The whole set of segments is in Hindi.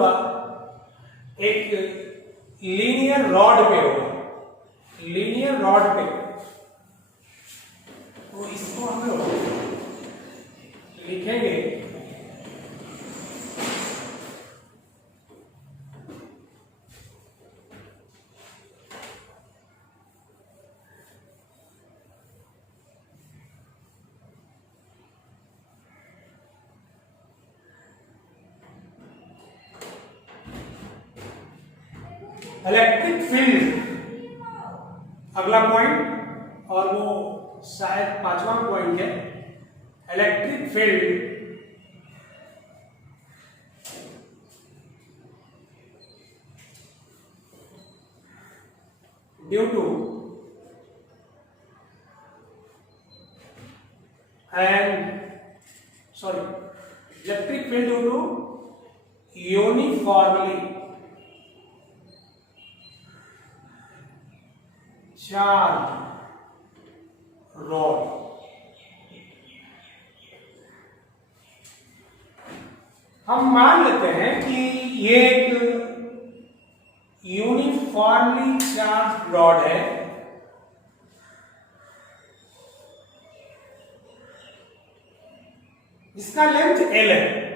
होगा, एक लीनियर रॉड पे होगा, लीनियर रॉड पे, तो इसको हम लोग लिखेंगे इलेक्ट्रिक फील्ड, अगला पॉइंट, और वो शायद 5वां पॉइंट है। Electric field due to electric field due to uniformly charge rod, हम मान लेते हैं कि ये एक यूनिफॉर्मली चार्ज रॉड है, इसका लेंथ L है।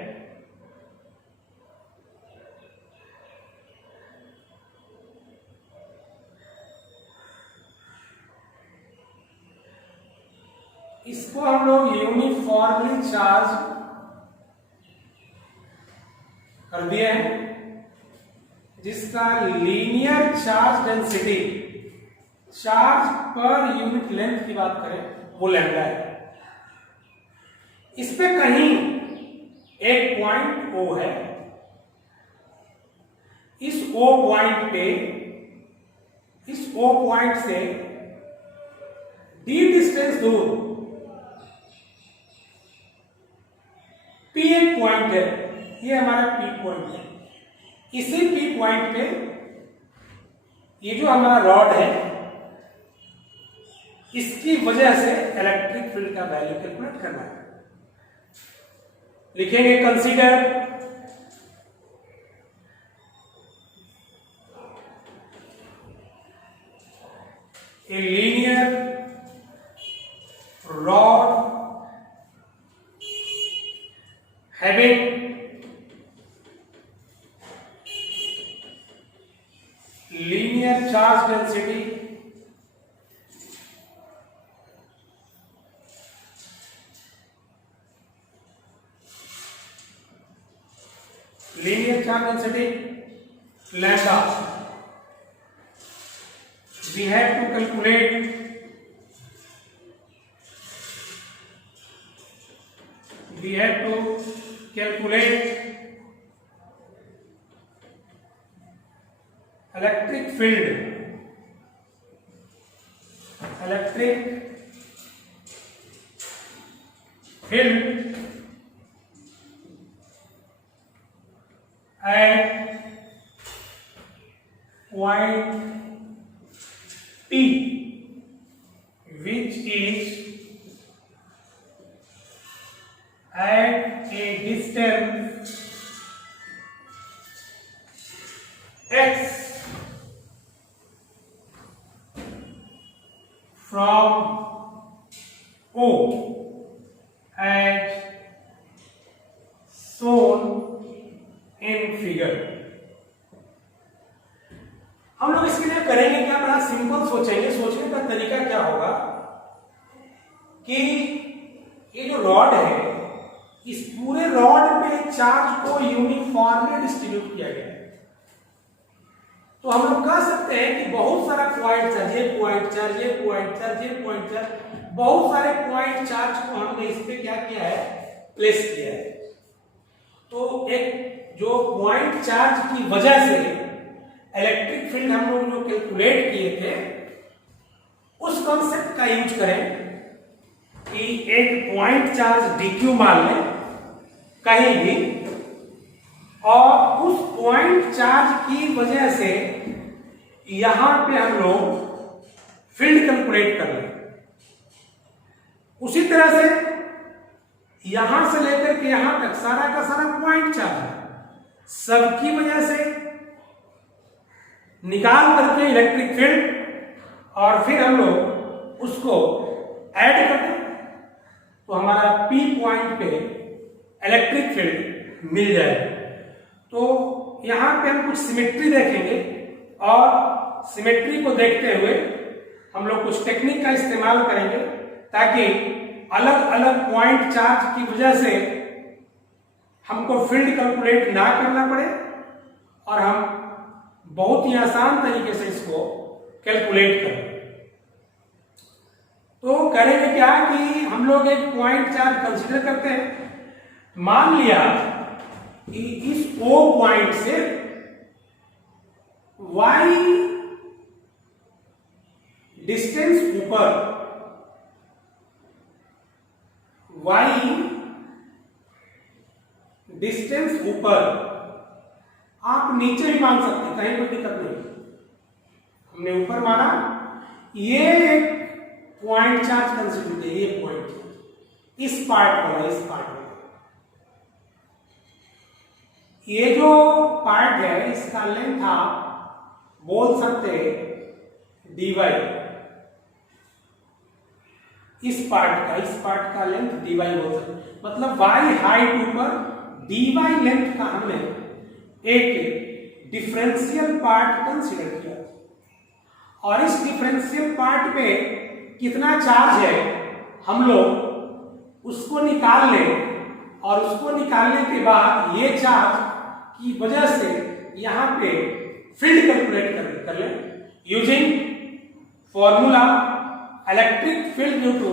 इसको हम लोग यूनिफॉर्मली चार्ज कर दिए हैं, जिसका linear charge density, charge per unit length की बात करें वो लैम्डा है। इस पे कहीं एक पॉइंट O है, इस O पॉइंट पे, इस O पॉइंट से d डिस्टेंस दूर P एक पॉइंट है, ये हमारा P पॉइंट है। इसी P पॉइंट पे ये जो हमारा रॉड है, इसकी वजह से इलेक्ट्रिक फील्ड का वैल्यू कैलकुलेट करना है। लिखेंगे consider a linear rod having linear charge density lambda. We have to calculate electric field at point P, which is at a distance x from O as shown in figure. हम लोग इसके लिए करेंगे क्या, बड़ा सिंपल सोचेंगे। सोचने का तरीका क्या होगा कि ये जो रॉड है, इस पूरे रॉड पे चार्ज को यूनिफॉर्मली डिस्ट्रीब्यूट किया गया है। तो हम लोग कह सकते हैं कि बहुत सारा पॉइंट चार्ज, ये पॉइंट चार्ज, ये पॉइंट चार्ज, ये पॉइंट चार्ज, बहुत सारे पॉइंट चार्ज को हमने इस पे क्या किया है, प्लेस किया है। तो एक जो पॉइंट चार्ज की वजह से इलेक्ट्रिक फील्ड हम लोग जो कैलकुलेट किए थे, उस कॉन्सेप्ट का यूज करें कि एक पॉइंट चार्ज dq मान लें कहीं भी, और उस पॉइंट चार्ज की वजह से यहां पे हम लोग फील्ड कैलकुलेट कर लें। उसी तरह से यहां से लेकर के यहां तक सारा का सारा पॉइंट चार्ज है, सबकी वजह से निकाल करके इलेक्ट्रिक फील्ड और फिर हम लोग उसको ऐड कर दें तो हमारा P पॉइंट पे इलेक्ट्रिक फील्ड मिल जाएगा। तो यहां पे हम कुछ सिमेट्री देखेंगे और सिमेट्री को देखते हुए हम लोग कुछ टेक्निक का इस्तेमाल करेंगे ताकि अलग अलग पॉइंट चार्ज की वजह से हमको फील्ड कैलकुलेट ना करना पड़े और हम बहुत ही आसान तरीके से इसको कैलकुलेट करें। तो करेंगे क्या कि हम लोग एक पॉइंट चार्ज कंसीडर करते हैं। मान लिया कि इस O पॉइंट से Y डिस्टेंस ऊपर, Y डिस्टेंस ऊपर, आप नीचे भी मान सकते हैं, कहीं कोई दिक्कत नहीं। हमने ऊपर माना, ये एक पॉइंट चार्ज कंसीडर किया, ये पॉइंट चार्ज इस पार्ट वाला, इस पार्ट वाला, ये जो पार्ट है इसका लेंथ आप बोल सकते dy, इस पार्ट का लेंथ dy बोल सकते, मतलब y हाइट ऊपर dy लेंथ का हमने एक डिफरेंशियल पार्ट कंसीडर किया और इस डिफरेंशियल पार्ट पे कितना चार्ज है हम लोग उसको निकाल लें और उसको निकालने के बाद ये चार्ज की वजह से यहां पे फील्ड कैलकुलेट कर लें using formula electric field due to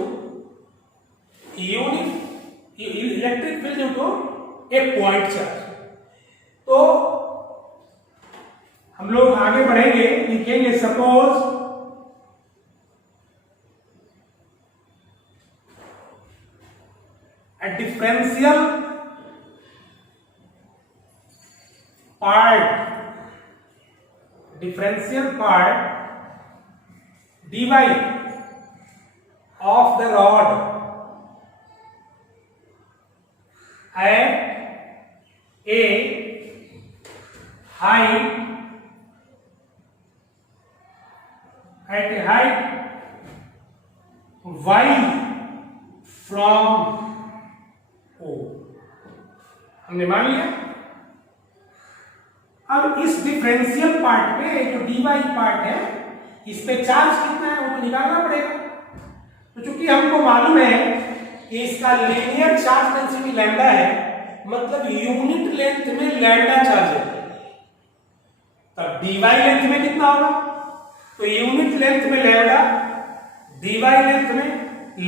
electric field due to a point charge. तो हम लोग आगे बढ़ेंगे, लिखेंगे suppose a differential part dy of the rod at a height y from O, हमने मान लिया। अब इस डिफरेंशियल पार्ट पे जो dy पार्ट है इस पे चार्ज कितना है वो तो निकालना पड़ेगा। तो चूंकि हमको मालूम है कि इसका लीनियर चार्ज डेंसिटी लैम्डा है, मतलब यूनिट लेंथ में लैम्डा चार्ज है, तब dy लेंथ में कितना होगा, तो यूनिट लेंथ में लैम्डा, dy लेंथ में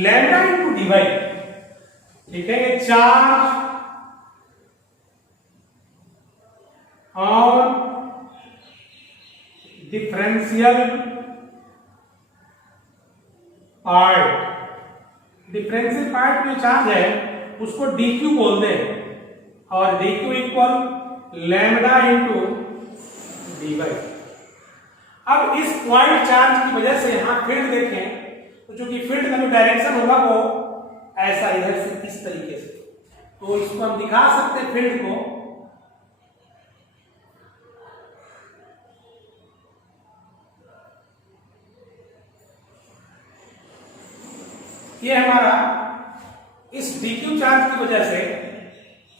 लैम्डा इनटू dy, लिखेंगे चार्ज और डिफरेंशियल पार्ट में चार्ज है उसको dq बोलते हैं और dq equal lambda into dy। अब इस पॉइंट चार्ज की वजह से यहां फील्ड देखें तो चूंकि फील्ड का जो डायरेक्शन होगा वो ऐसा इधर से इस तरीके से, तो इसको हम दिखा सकते हैं फील्ड को ये हमारा इस dq चार्ज की वजह से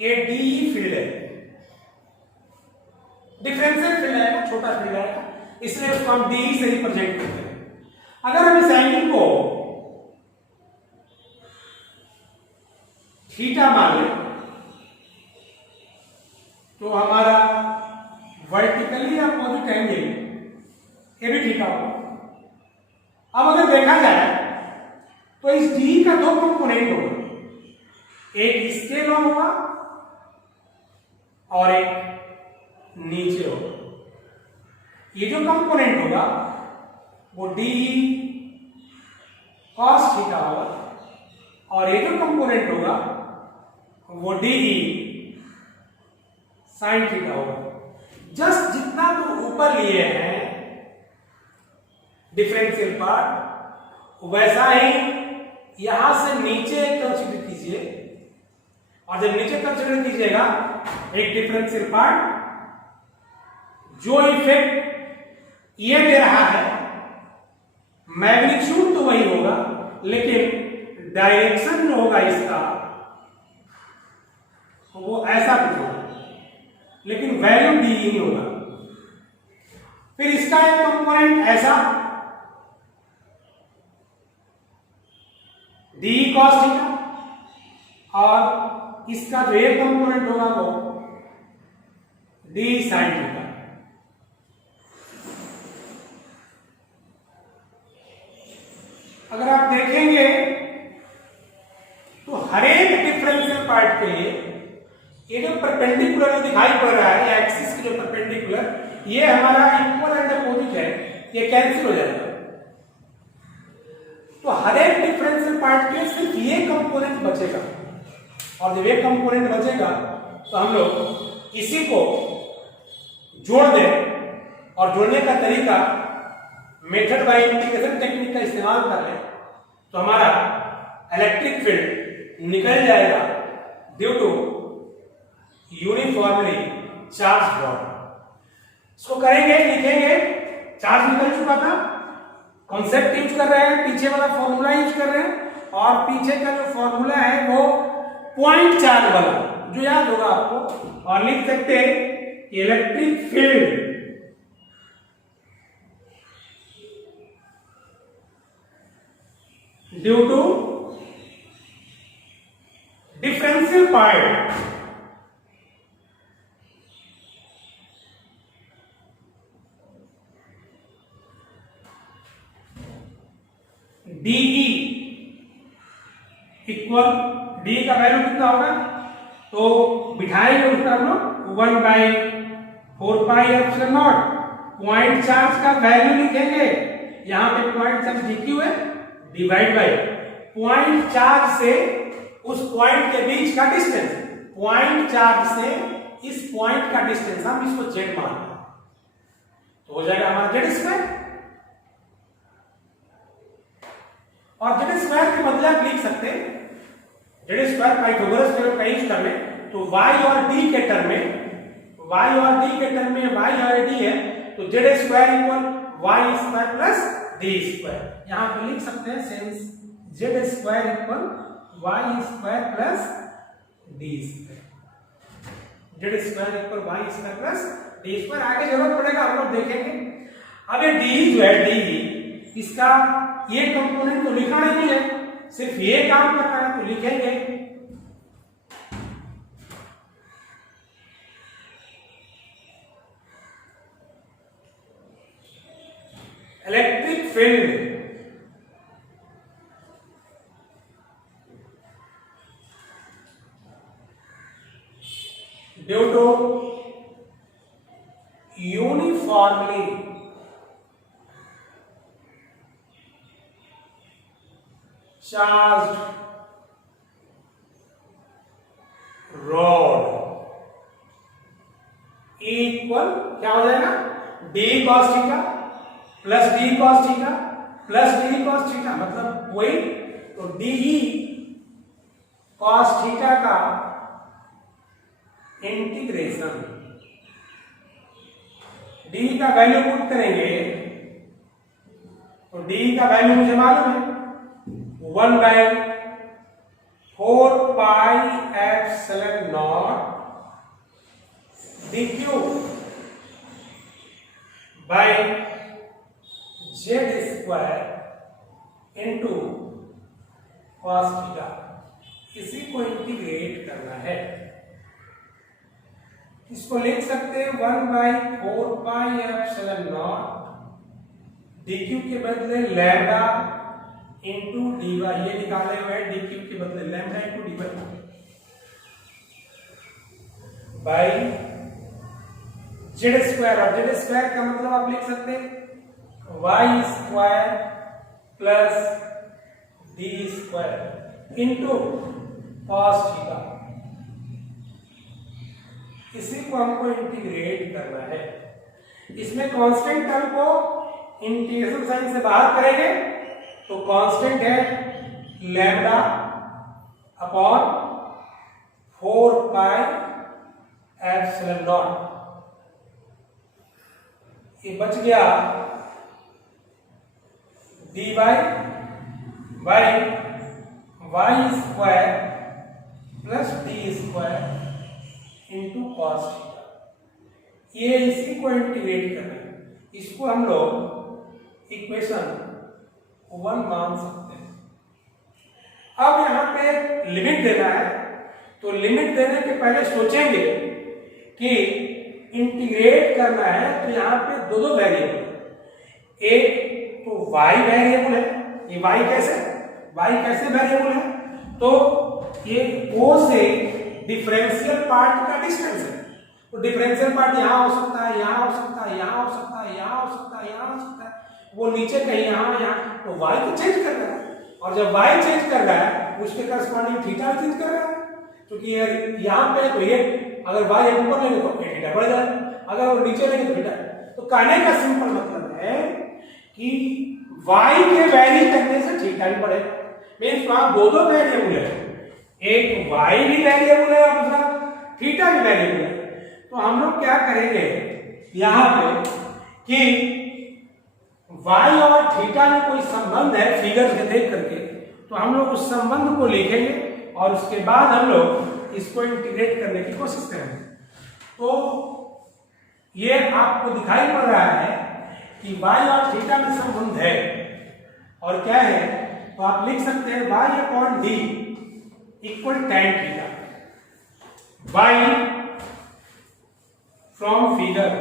ये de फील्ड है, डिफरेंशियल फील्ड है, छोटा फील्ड है, इसलिए उसको हम de से रिप्रेजेंट करते हैं। अगर हम इस एंगल को थीटा मान लें तो हमारा वर्टिकली अपोजिट एंगल ये भी थीटा होगा। अब अगर देखा जाए तो इस d का दो कंपोनेंट होगा, एक इसके लॉन्ग होगा और एक नीचे होगा। ये जो कंपोनेंट होगा वो d cos थीटा होगा और ये जो कंपोनेंट होगा वो d sin थीटा होगा। जस्ट जितना तो ऊपर लिए हैं डिफरेंशियल पार्ट वैसा ही यहां से नीचे कंसीडर कीजिए और जब नीचे कंसीडर कीजिएगा एक डिफरेंशियल पार्ट, जो इफेक्ट ये दे रहा है मैग्नीट्यूड तो वही होगा, लेकिन डायरेक्शन जो होगा इसका वो ऐसा कुछ होगा, लेकिन वैल्यू डी ही होगा। फिर इसका एक कंपोनेंट ऐसा डी कॉस थीटा, और इसका जो एक कंपोनेंट होगा वो डी साइन थीटा। अगर आप देखेंगे तो हर एक डिफरेंशियल पार्ट के लिए ये जो परपेंडिकुलर दिखाई पड़ रहा है, एक्सिस के जो परपेंडिकुलर, ये हमारा इक्वल एंड अपोजिट है, ये कैंसिल हो जाएगा। तो हर एक डिफरेंशियल पार्ट के सिर्फ ये कंपोनेंट बचेगा, और जब ये कंपोनेंट बचेगा तो हम लोग इसी को जोड़ दें, और जोड़ने का तरीका मेथड बाय इंटीग्रेशन टेक्निक का इस्तेमाल कर लें तो हमारा इलेक्ट्रिक फील्ड निकल जाएगा due to uniformly charge rod. इसको करेंगे, लिखेंगे, चार्ज निकल चुका था, कॉन्सेप्ट यूज कर रहे हैं, पीछे वाला फॉर्मूला यूज कर रहे हैं, और पीछे का जो फॉर्मूला है वो पॉइंट चार्ज वाला जो याद होगा आपको, और लिख सकते हैं electric field due to differential part DE equal, d का वैल्यू कितना होगा, तो बिठाएंगे उसका हम लोग 1/4πε0, पॉइंट चार्ज का वैल्यू लिखेंगे, यहां पे पॉइंट चार्ज dq है, डिवाइड बाय पॉइंट चार्ज से उस पॉइंट के बीच का डिस्टेंस, पॉइंट चार्ज से इस पॉइंट का डिस्टेंस हम इसको z मान लें, तो हो जाएगा हमारा z², और z² के बदले आप लिख सकते हैं z² पाइथागोरस थ्योरम का यूज कर लें, तो y और d के टर्म में, y और d के टर्म में y और d है, तो z² equal y² plus d², यहां पे लिख सकते हैं sense z² equal y² plus d², z² equal y² plus d²। आगे जरूरत पड़ेगा हम लोग देखेंगे। अब ये d जो है, d इसका ये कंपोनेंट तो लिखा नहीं है, सिर्फ ये काम करना है, तो लिखेंगे electric field due to uniformly charge rod equal क्या हो जाएगा, d cos theta plus d cos theta plus d cos theta, मतलब वही, तो डी कॉस थीटा का इंटीग्रेशन, डी का वैल्यू पुट करेंगे तो डी का वैल्यू मुझे मालूम है 1/4πε0 dq by z² into cos theta, इसी को इंटीग्रेट करना है। इसको लिख सकते हैं 1/4πε0 dq के बदले लैम्डा इंटू dy, ये निकाले हुए हैं, dq के बदले lambda into dy by z², और z² का मतलब आप लिख सकते हैं y² plus d² into cos theta, इसी को हमको इंटीग्रेट करना है। इसमें कांस्टेंट टर्म को इंटीग्रेशन साइन से बाहर करेंगे तो कांस्टेंट है lambda upon 4 pi epsilon naught, ये बच गया dy by y square plus d square into cos theta. ये इसी को इंटीग्रेट करना है, इसको हम लोग इक्वेशन 1 मान सकते हैं। अब यहाँ पे लिमिट देना है, तो लिमिट देने के पहले सोचेंगे कि इंटीग्रेट करना है, तो यहाँ पे दो वेरिएबल, एक तो y वेरिएबल है, ये y कैसे वेरिएबल है, तो ये o से डिफरेंशियल पार्ट का डिस्टेंस है, तो डिफरेंशियल पार्ट यहाँ हो सकता है, यहाँ हो सकता है, यहाँ हो सकता है, यहाँ हो सकता है, यहाँ हो सकता है, वो नीचे कहीं यहाँ, तो y तो चेंज कर रहा है, और जब y चेंज कर रहा है उसके करस्पॉन्डिंग थीटा चेंज कर रहा है, क्योंकि यहाँ पे तो ये अगर y ऊपर लेंगे तो थीटा बढ़ जाएगा, अगर वो नीचे लेंगे तो थीटा। तो कहने का सिंपल मतलब है कि y के वैरी करने से थीटा भी बढ़ेगा। मीन्स वहां दो वेरिएबल है, एक y भी वेरिएबल है और दूसरा थीटा भी वेरिएबल है। तो हम लोग क्या करेंगे यहाँ पे कि y और थीटा में कोई संबंध है फिगर से देख करके, तो हम लोग उस संबंध को लिखेंगे और उसके बाद हम लोग इसको इंटीग्रेट करने की कोशिश करेंगे। तो ये आपको दिखाई पड़ रहा है कि y और थीटा में संबंध है, और क्या है, तो आप लिख सकते हैं y upon d equal tan theta. y from figure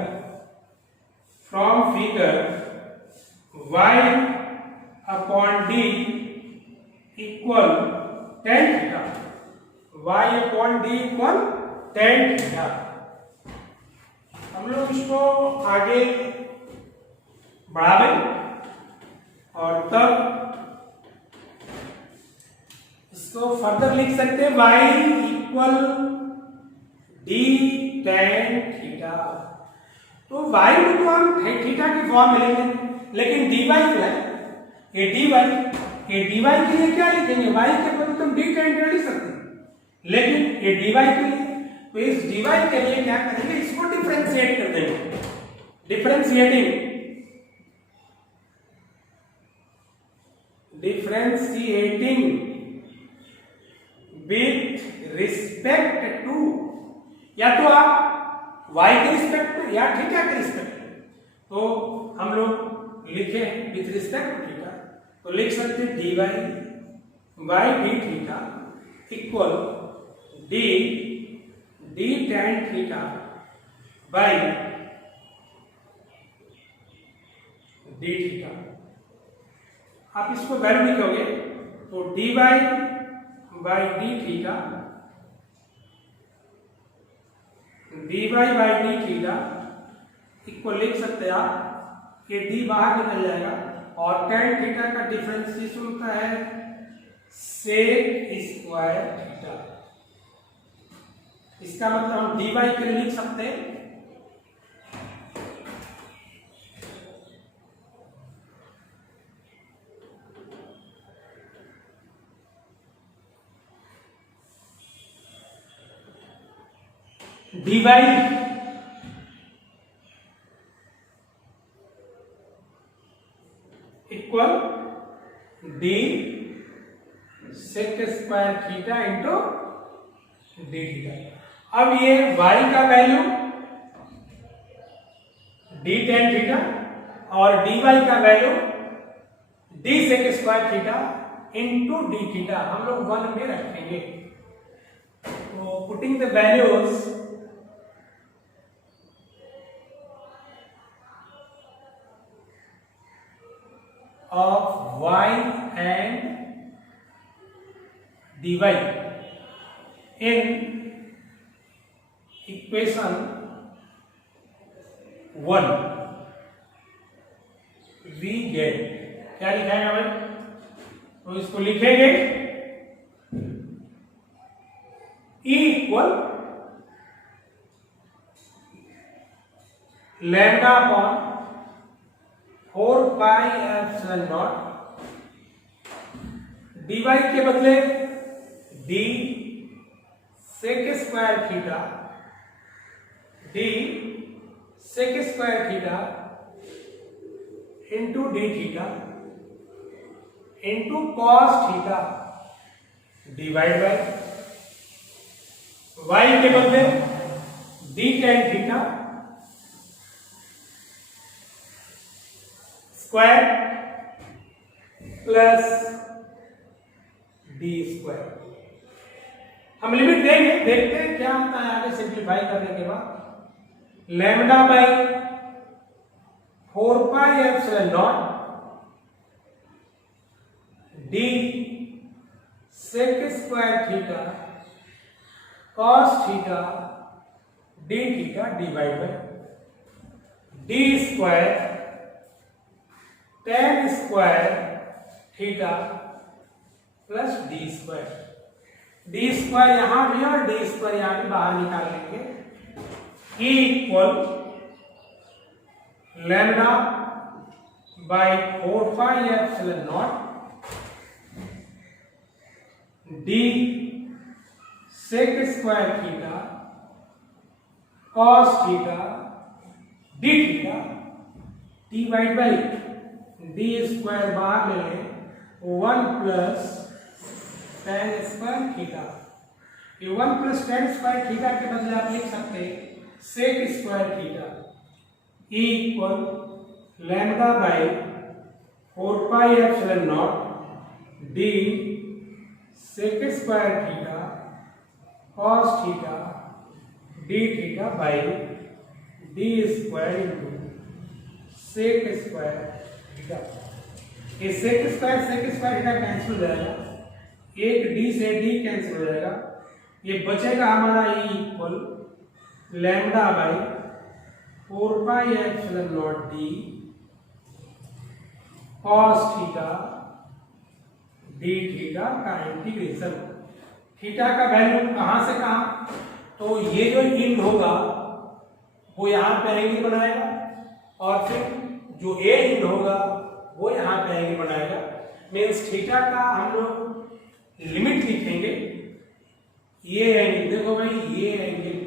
y upon d equal tan theta, y upon d equal tan theta. हम लोग इसको आगे बढ़ावे और तब इसको फर्दर लिख सकते हैं y equal d tan theta. तो y को तो हम थीटा की फॉर्म में लेंगे, लेकिन dy जो है ये dy के लिए क्या लिखेंगे, y के बदले तुम d tan थीटा लिख सकते हैं, लेकिन ये dy के लिए, तो इस dy के लिए क्या करेंगे, इसको डिफरेंशिएट कर देंगे, डिफरेंशिएटिंग विथ रिस्पेक्ट टू, या तो आप y के रिस्पेक्ट में या थीटा के रिस्पेक्ट में, तो हम लोग लिखे विथ रिस्पेक्ट टू थीटा, तो लिख सकते हैं dy by D theta equal D tan theta by D theta. आप इसको वैल्यू लिखोगे तो dy by D theta, by D theta equal लिख सकते हैं आप, ये d बाहर निकल जाएगा और tan थीटा का डिफरेंशिएशन होता है sec स्क्वायर थीटा। इसका मतलब हम dy के लिए लिख सकते हैं dy equal d sec square theta into d theta. अब ये y का वैल्यू d tan थीटा और dy का value d sec square theta into d theta हम लोग 1 में रखेंगे। तो putting the values of y and dy in equation 1 we get, क्या लिखा है हमें, तो इसको लिखेंगे E equal lambda upon 4 pi epsilon naught, dy के बदले d sec square theta d sec square theta into d theta into cos theta divide by y के बदले d tan theta square plus d square. हम लिमिट देंगे, देखते हैं क्या होता है आगे सिंप्लीफाई करने के बाद। Lambda by 4 pi epsilon naught d sec square theta cos theta d theta divide by d square tan square theta plus d square. D square यहां भी और डी स्क्वायर यहां भी बाहर निकाल लेंगे। Equal lambda by 4 pi epsilon naught d sec square theta cos theta d theta divide by d square बाहर ले लें 1 प्लस टेन स्क्वायर थीटा। ये 1 प्लस टेन स्क्वायर थीटा के बदले आप लिख सकते हैं sec square theta equal lambda by 4 pi epsilon naught d sec square theta cos theta d theta by d square into sec square theta. ये सेक स्क्वायर थीटा कैंसिल हो जाएगा, एक डी से डी कैंसिल हो जाएगा, ये बचेगा हमारा equal lambda by 4 pi epsilon naught D cos theta d theta का इंटीग्रेशन। थीटा का वैल्यू कहां से कहां, तो ये जो इंड होगा वो यहां पे एंगल बनाएगा और फिर जो ए इंड होगा वो यहां पे एंगल बनाएगा। मीन्स थीटा का हम लोग लिमिट लिखेंगे, ये एंगल देखो भाई, ये एंगल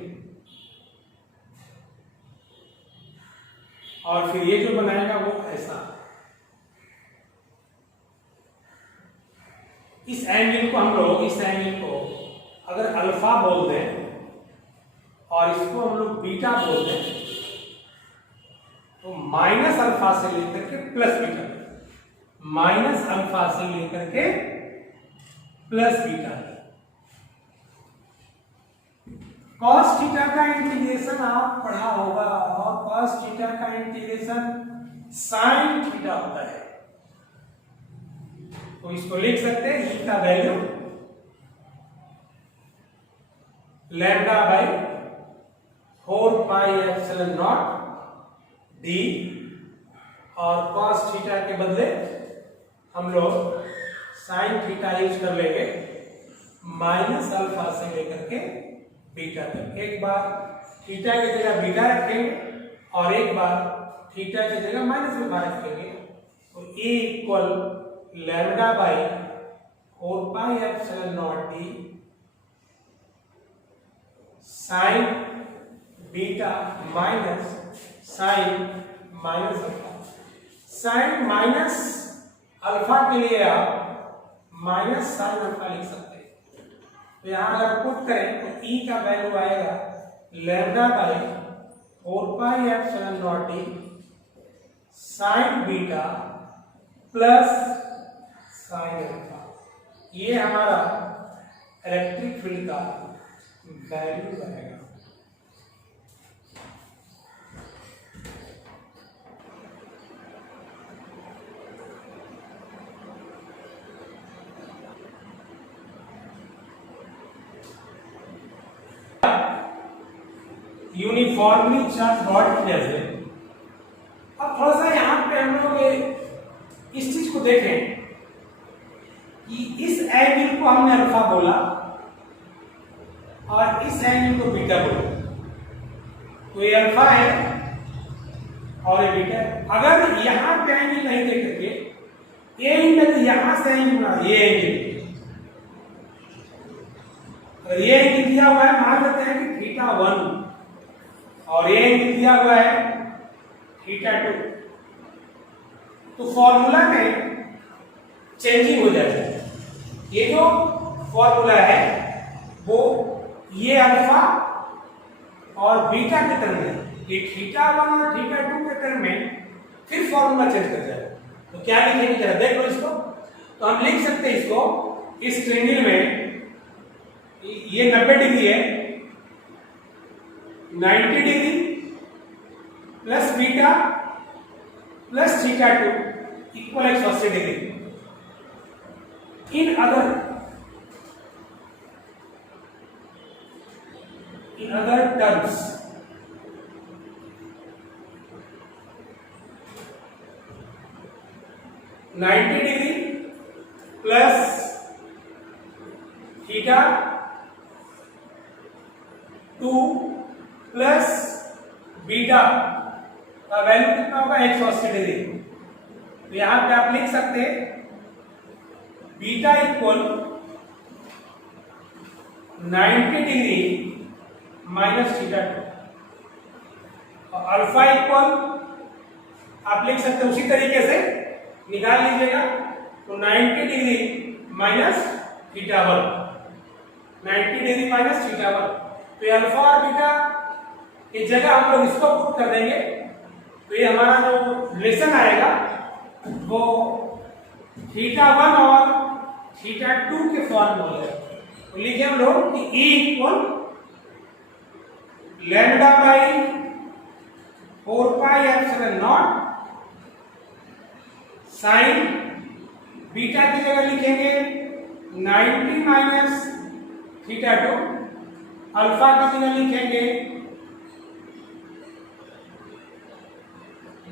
और फिर ये जो बनाएगा वो ऐसा। इस एंगल को हम लोग, इस एंगल को अगर अल्फा बोल दें और इसको हम लोग बीटा बोल दें तो माइनस अल्फा से लेकर के प्लस बीटा, माइनस अल्फा से लेकर के प्लस बीटा। कॉस थीटा का इंटीग्रेशन आप पढ़ा होगा और कॉस थीटा का इंटीग्रेशन साइन थीटा होता है, तो इसको लिख सकते हैं ई का value lambda by 4 pi epsilon naught D और कॉस थीटा के बदले हम लोग साइन थीटा यूज कर लेंगे माइनस अल्फा से लेकर के बीटा तक। एक बार थीटा की जगह बीटा रखेंगे और एक बार थीटा की जगह माइनस अल्फा रखेंगे, तो a equal lambda by 4 pi epsilon naught d sine beta minus sine minus alpha. Sine minus alpha के लिए आप माइनस साइन अल्फा लिख सकते हैं, तो यहां अगर पुट करें तो ई का वैल्यू आएगा lambda by 4 pi epsilon naught d sine beta plus sine alpha. ये हमारा इलेक्ट्रिक फील्ड का वैल्यू रहेगा। यूनिफॉर्मली चार्ज रॉड की वजह से अब थोड़ा सा यहां पे हम लोग इस चीज को देखें कि इस एंगल को हमने अल्फा बोला और इस एंगल को बीटा बोला, तो ये अल्फा है और ये बीटा है। अगर यहां पे एंगल नहीं देख करके ये एंगल यहां से एंगल बना, ये एंगल अगर ये एंगल दिया हुआ है, मान लेते हैं कि थीटा 1 और ये एंगल दिया हुआ है थीटा 2, तो फॉर्मूला में चेंजिंग हो जाएगा। ये जो फॉर्मूला है वो ये अल्फा और बीटा के टर्म में, ये थीटा 1 और थीटा 2 के टर्म में फिर फॉर्मूला चेंज कर जाएगा। तो क्या लिखेंगे जरा देख लो इसको। तो हम लिख सकते हैं इसको, इस ट्रायंगल में ये 90 डिग्री है, 90 degree plus beta plus theta 2 equal 180 degree. In other terms ninety degree plus theta 2 plus beta का वैल्यू कितना होगा 180 डिग्री। तो यहां पे आप लिख सकते हैं beta equal 90 degree minus theta 2 और अल्फा इक्वल आप लिख सकते हैं उसी तरीके से निकाल लीजिएगा। तो 90 degree minus theta 1, 90 degree minus theta 1। तो ये अल्फा और बीटा की जगह हम लोग इसको पुट कर देंगे, तो ये हमारा जो रिलेशन आएगा वो थीटा 1 और थीटा 2 के फॉर्म में होगा। तो लिखे हम लोग कि E equal lambda by 4 pi epsilon not sign beta की जगह लिखेंगे 90 माइनस थीटा 2, अल्फा की जगह लिखेंगे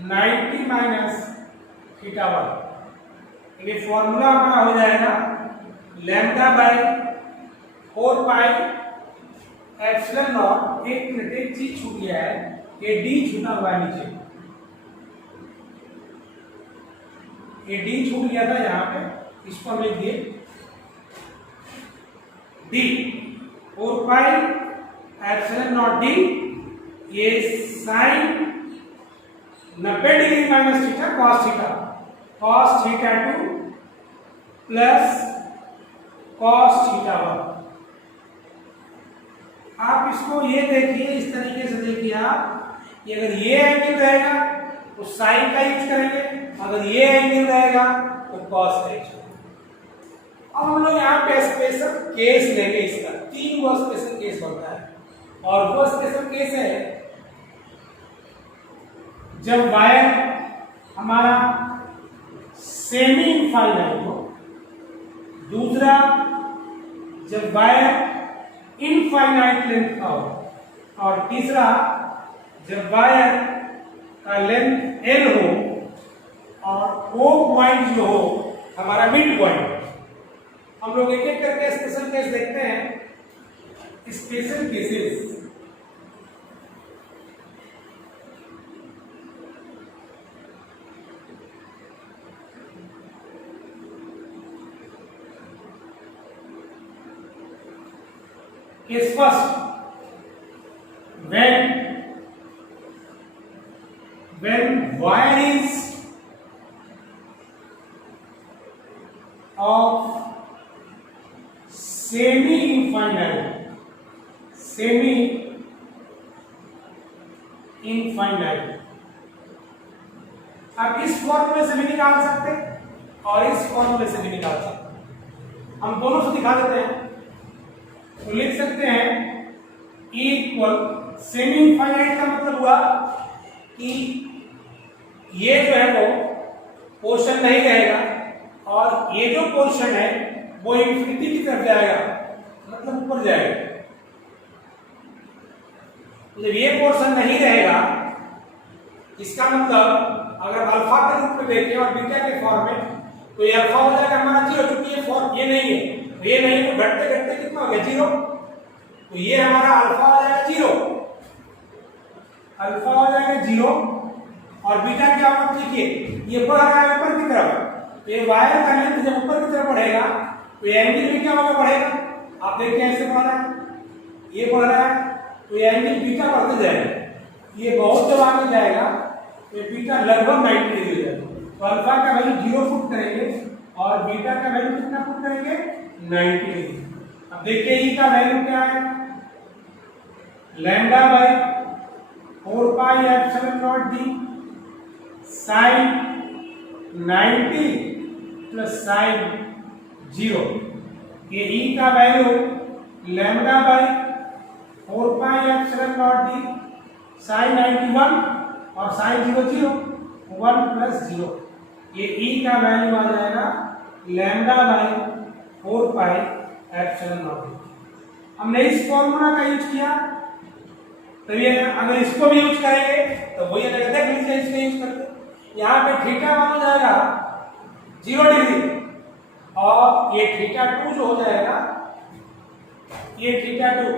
90 माइनस थीटा 1। ये फॉर्मूला हमारा हो जाएगा lambda by 4 pi epsilon not. एक चीज छूट गया है, ये डी छूटा हुआ है नीचे, ये डी छूट गया था यहाँ पे, इसको हम लिख दिए d 4 pi epsilon naught d, ये sine 90 degree minus theta cos theta 2 plus cos theta 1। आप इसको ये देखिए, इस तरीके से देखिए आप, ये अगर ये एंगल रहेगा तो साइन का यूज करेंगे, अगर ये एंगल रहेगा तो कॉस का यूज करेंगे। अब हम लोग यहाँ पे स्पेशल केस लेंगे, इसका 3 वो स्पेशल केस होता है। और वो स्पेशल केस है जब वायर हमारा सेमी इनफाइनाइट हो, दूसरा जब वायर इनफाइनाइट लेंथ का हो, और तीसरा जब वायर का लेंथ एल हो और ओ पॉइंट जो हो हमारा मिड पॉइंट। हम लोग एक एक करके स्पेशल केस देखते हैं। Special cases Case first, when wire is of semi infinite, आप इस फॉर्मूले से भी निकाल सकते हैं और इस फॉर्मूले से भी निकाल सकते हैं। हम दोनों से दिखा देते हैं। तो लिख सकते हैं E इक्वल सेमी इनफाइनाइट का मतलब हुआ कि ये जो है वो पोर्शन नहीं रहेगा और ये जो पोर्शन है वो इंफिनिटी की तरफ जाएगा, मतलब ऊपर जाएगा। जब ये पोर्शन नहीं रहेगा, इसका मतलब अगर अल्फा के रूप में देखें और बीटा के फॉर्म में, तो ये अल्फा हो जाएगा हमारा 0, क्योंकि ये फॉर्म ये नहीं है, ये नहीं तो घटते घटते कितना हो गया 0। तो ये हमारा अल्फा हो जाएगा 0, अल्फा हो जाएगा 0 और बीटा क्या होगा, देखिए ये बढ़ रहा है ऊपर की तरफ। तो ये वायर का लेंथ जब ऊपर की तरफ बढ़ेगा तो ये एंगल भी क्या होगा, बढ़ेगा। आप देखिए ऐसे बढ़ रहा है, ये बढ़ रहा है, तो ये एंगल बीटा बढ़ते जाएगा, ये बहुत जब आगे जाएगा तो बीटा लगभग 90 डिग्री हो जाएगा। तो अल्फा का वैल्यू 0 पुट करेंगे और बीटा का वैल्यू कितना पुट करेंगे 90 डिग्री। अब देखिए ई का वैल्यू क्या है, lambda by 4 pi epsilon naught d sine 90 plus sine 0। ये ई का value lambda by 4 pi epsilon naught d sine 91 और साइन 0 0 1 प्लस 0। ये ई का वैल्यू आ जाएगा lambda by 4 pi epsilon naught D. हमने इस फॉर्मूला का यूज किया, तो ये अगर इसको भी यूज करेंगे तो वही अगर देख लीजिए इसको यूज करके यहाँ पे थीटा वन हो जाएगा 0 डिग्री और ये थीटा 2 जो हो जाएगा, ये थीटा 2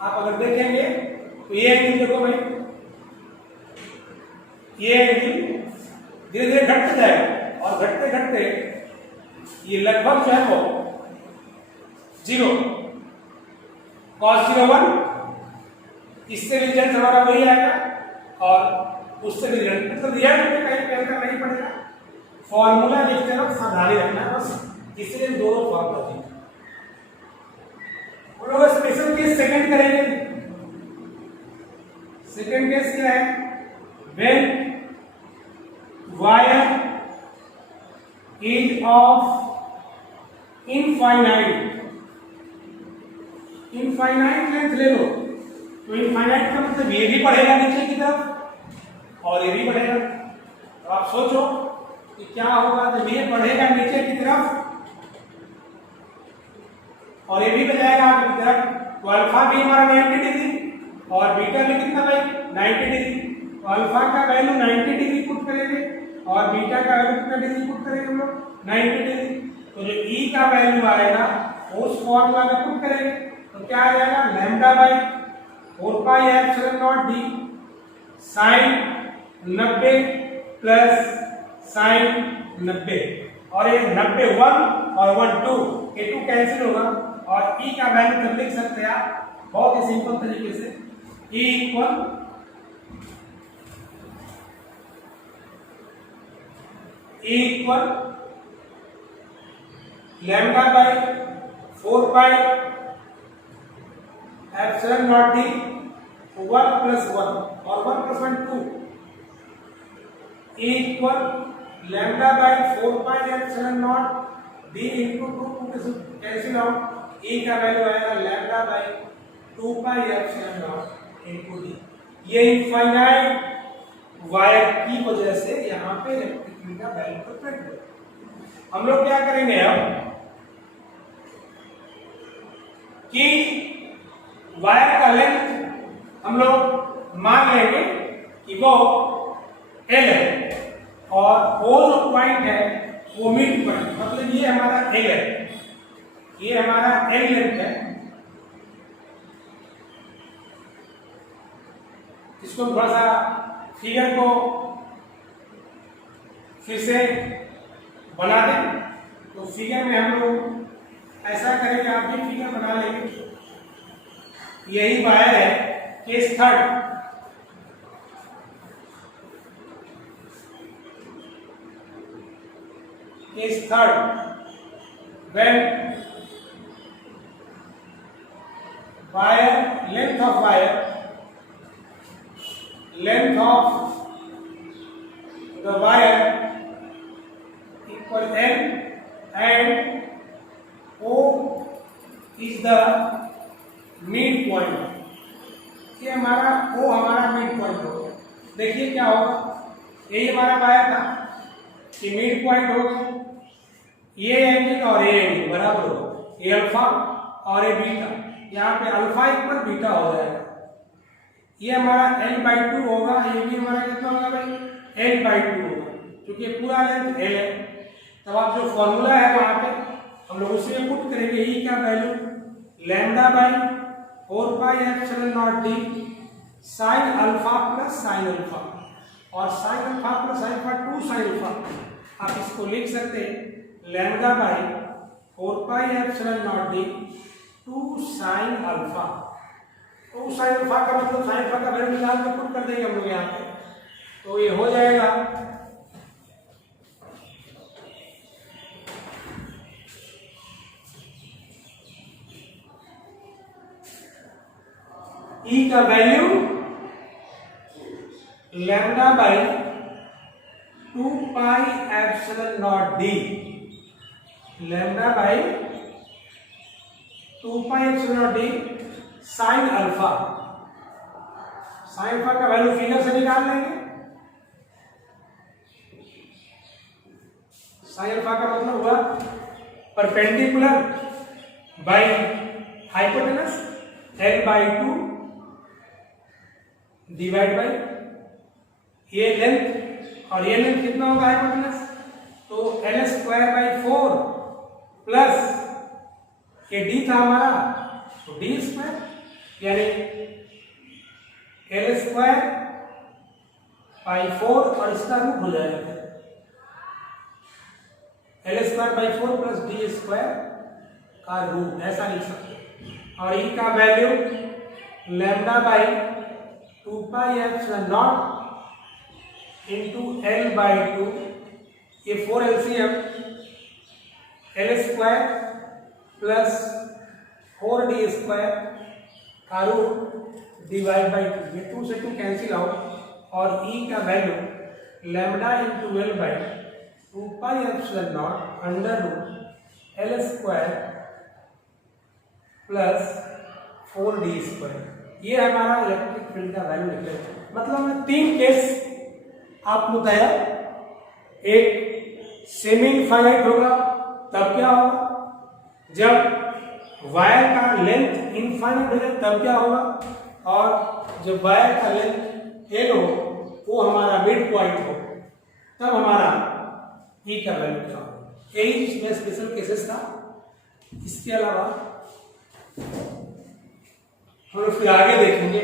आप अगर देखेंगे तो ये एंगल देखो भाई, ये एंगल धीरे धीरे घटते जाएगा और घटते घटते ये लगभग जो है वो 0 cos 0 1, इससे रिजल्ट हमारा वही आएगा और उससे भी रिजल्ट, मतलब रिजल्ट में कहीं करना नहीं पड़ेगा, फॉर्मूला लिखते वक्त सावधानी रखना बस, इसलिए दोनों फॉर्मूला लिखना। हम लोग स्पेशल केस सेकंड करेंगे। सेकंड केस क्या है, when wire is of infinite length ले लो, तो इनफाइनाइट का मतलब ये भी बढ़ेगा नीचे की तरफ और ये भी बढ़ेगा। तो आप सोचो कि क्या होगा जब ये बढ़ेगा नीचे की तरफ और ये भी बढ़ाएगा आगे की तरफ, तो अल्फा भी हमारा 90 डिग्री और बीटा भी कितना भाई 90 डिग्री। तो अल्फा का वैल्यू 90 डिग्री पुट करेंगे और बीटा का वैल्यू कितना डिग्री पुट करेंगे हम लोग 90 डिग्री। तो जो ई का वैल्यू आएगा उस फॉर्मूला में पुट करेंगे, तो क्या आ जाएगा lambda by 4 pi epsilon naught d sine 90 plus sine 90, और ये 90 1 और 1 2, ये 2 कैंसिल होगा और ई का वैल्यू तब लिख सकते हैं आप बहुत ही सिंपल तरीके से, E equal lambda by 4 pi epsilon naught d 1 plus 1 और 1 plus 1 2 equal lambda by 4 pi epsilon naught d into 2 cancel out, E का वैल्यू आएगा lambda by 2 pi epsilon naught into d. ये इनफाइनाइट वायर की वजह से यहाँ पे इलेक्ट्रिक फील्ड का वैल्यू परफेक्ट है। हम लोग क्या करेंगे अब कि वायर का लेंथ हम लोग मान लेंगे कि वो L है और वो जो पॉइंट है वो मिड पॉइंट, मतलब ये हमारा L है, ये हमारा L लेंथ है। इसको थोड़ा सा फिगर को फिर से बना दें, तो फिगर में हम लोग ऐसा करेंगे, आप भी फिगर बना लेंगे। यही वायर है case third, case third when wire length of the wire equal N and O is the mid point। ये हमारा O हमारा मिड पॉइंट हो गया। देखिए क्या होगा, यही हमारा वायर था कि मिड पॉइंट हो गया, ये एंगल और ये एंगल बराबर होगा, ये अल्फा और ये बीटा, यहाँ पे अल्फा इक्वल बीटा हो जाएगा। ये हमारा L/2 होगा, ये भी हमारा कितना होगा भाई L/2 होगा, क्योंकि ये पूरा लेंथ L है। तब आप जो फॉर्मूला है वहां पे हम लोग उसी में पुट करेंगे, ई का value lambda by 4 pi epsilon naught d sine alpha plus sine alpha, और sine alpha plus alpha 2 sine alpha, आप इसको लिख सकते हैं lambda by 4 pi epsilon naught d 2 sine alpha. तो साइन अल्फा का मतलब साइन अल्फा का वैल्यू निकाल के पुट कर देंगे हम लोग यहाँ पे, तो ये हो जाएगा ई का value lambda by 2 pi epsilon naught D, lambda by 2 pi epsilon naught d sine alpha. Sign alpha का वैल्यू फिगर से निकाल लेंगे। साइन अल्फा का मतलब हुआ perpendicular by hypotenuse L/2 divide by ये लेंथ, और ये लेंथ कितना होगा हाइपोटेनस, तो L²/4 प्लस ये d था हमारा तो d², यानी L²/4 और इसका रूट हो जाएगा L²/4 प्लस d² का रूट, ऐसा लिख सकते। और ई का value lambda by 2 pi epsilon not into L/2, ये 4 LCM L² प्लस 4d² का रूट डिवाइड बाई 2, ये 2 से 2 कैंसिल आउट, और ई का value lambda into L/2 pi epsilon naught under root L² plus 4d²। ये हमारा इलेक्ट्रिक फील्ड का वैल्यू निकलेगा। मतलब में 3 केस आपको बताया, एक सेमी इनफाइनाइट होगा तब क्या होगा, जब वायर का लेंथ इनफाइनाइट हो जाए तब क्या होगा, और जब वायर का लेंथ एल हो वो हमारा मिड पॉइंट हो तब हमारा ई का वैल्यू क्या होगा। यही इसमें स्पेशल केसेस था। इसके अलावा हम फिर आगे देखेंगे